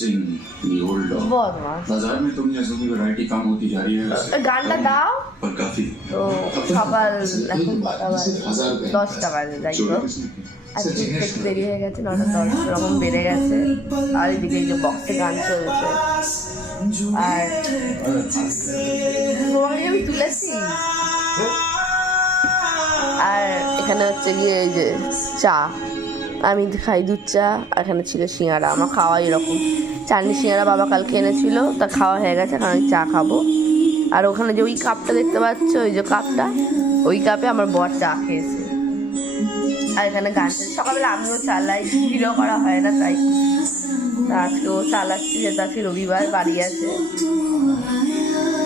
Singh the old dog বদমাস बाजार में तुम जैसों की वैरायटी कम होती जा रही है वैसे ওই গানটা দাও पर काफी তো সকাল এখন কটা বাজে দশটা বাজে যাই হোক আজকে একটু দেরি হয়ে গেছে নটা দশ রকম বেড়ে গেছে আর এদিকে এই যে বক্সে গান চলছে আর তোমাকে আমি তুলেছি আর এখানে হচ্ছে গিয়ে এই যে চা আমি খাই দুধ চা এখানে ছিল সিঙ্গারা। আমার খাওয়া এরকম। চাটনি সিঙ্গারা বাবা কালকে এনেছিল, তা খাওয়া হয়ে গেছে, এখন আমি চা খাব। আর ওখানে যে ওই কাপটা দেখতে পাচ্ছ, ওই যে কাপটা, ওই কাপে আমার বর চা খেয়েছে। আর এখানে গান সকালবেলা আমিও চালাই, ভিডিও করা হয় না তাই। তা আজকে ও চালাচ্ছি, যেহেতু আজকে রবিবার, বাড়ি আছে।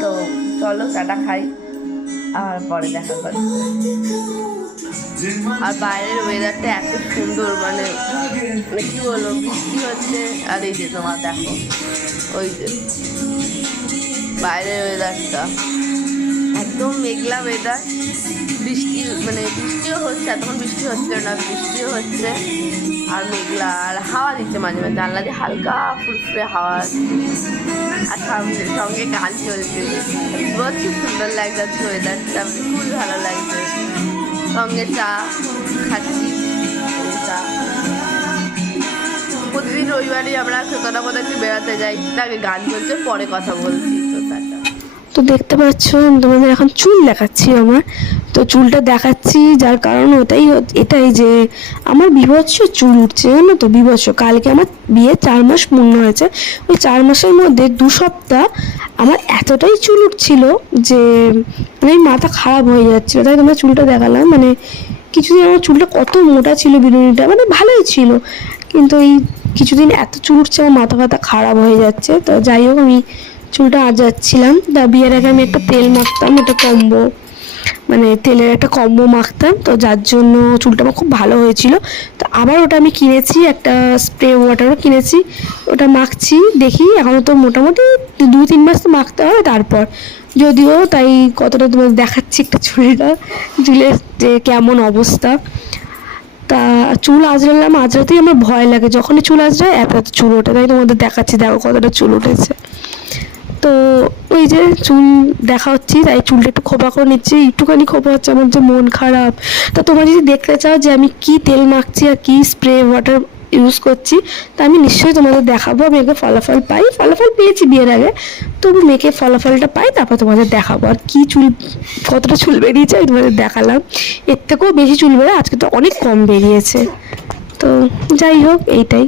তো চলো চাটা খাই। আর পরে দেখা করে আর বাইরের ওয়েদারটা এত সুন্দর মানে মানে কি বলব, বৃষ্টি হচ্ছে, আর এই যে তোমার দেখো, ওই যে, বাইরের ওয়েদারটা একদম মেঘলা ওয়েদার বৃষ্টি মানে বৃষ্টিও হচ্ছে, এতক্ষণ বৃষ্টি হচ্ছে না, বৃষ্টিও হচ্ছে। আর মেঘলা, আর হাওয়া দিচ্ছে মাঝে মাঝে, জানলা দিয়ে হালকা ফুরফুরে হাওয়া। আর সঙ্গে গান চলছে। প্রচুর সুন্দর লাগছে ওয়েদারটা খুবই ভালো লাগছে। সঙ্গে চা খাচ্ছি, চা। প্রতিদিন রবিবারই আমরা কোথাও কোথাও একটু বেড়াতে যাই তাকে গান চলছে, পরে কথা বলছি। তো দেখতে পাচ্ছ, তোমাদের এখন চুল দেখাচ্ছি আমার। তো চুলটা দেখাচ্ছি যার কারণ ওটাই এটাই যে আমার বিভৎস চুল উঠছে, জানো তো, বিভৎস। কালকে আমার বিয়ে চার মাস পূর্ণ হয়েছে। ওই চার মাসের মধ্যে দু সপ্তাহ আমার এতটাই চুল উঠছিল যে মানে মাথা খারাপ হয়ে যাচ্ছিল। তাই তোমরা চুলটা দেখালাম মানে কিছুদিন আমার চুলটা কত মোটা ছিল বিনুনিটা মানে ভালোই ছিল। কিন্তু এই কিছুদিন এত চুল উঠছে, আমার মাথা ফাথা খারাপ হয়ে যাচ্ছে। তো যাই হোক, আমি চুলটা আজাচ্ছিলাম। তা বিয়ের আগে আমি একটা তেল মাখতাম, একটা কম্বো মানে তেলের একটা কম্বো মাখতাম। তো যার জন্য চুলটা আমার খুব ভালো হয়েছিল। তো আবার ওটা আমি কিনেছি, একটা স্প্রে ওয়াটারও কিনেছি। ওটা মাখছি, দেখি এখনও তো মোটামুটি দু তিন মাস তো মাখতে হয় তারপর। যদিও তাই কতটা তোমার দেখাচ্ছি একটা চুলটা চুলের যে কেমন অবস্থা। তা চুল আঁচড়ালাম আঁচড়াতেই আমার ভয় লাগে। যখনই চুল আঁচড়ায় এত চুল ওঠে। তাই তোমাদের দেখাচ্ছি, দেখো কতটা চুল উঠেছে। তো ওই যে চুল দেখা হচ্ছে, তাই চুলটা একটু খোপা করে নিচ্ছি। একটুখানি খোপা হচ্ছে, আমার যে মন খারাপ। তা তোমরা যদি দেখতে চাও যে আমি কি তেল মাখছি আর কি স্প্রে ওয়াটার ইউজ করছি, তা আমি নিশ্চয়ই তোমাদের দেখাবো। আমি আগে ফলাফল পাই। ফলাফল পেয়েছি বিয়ের আগে। তবু মেয়েকে ফলাফলটা পাই, তারপর তোমাদের দেখাবো। আর কি চুল, কতটা চুল বেরিয়েছে আমি তোমাদের দেখালাম। এর থেকেও বেশি চুল বেরোয়, আজকে তো অনেক কম বেরিয়েছে। তো যাই হোক, এইটাই।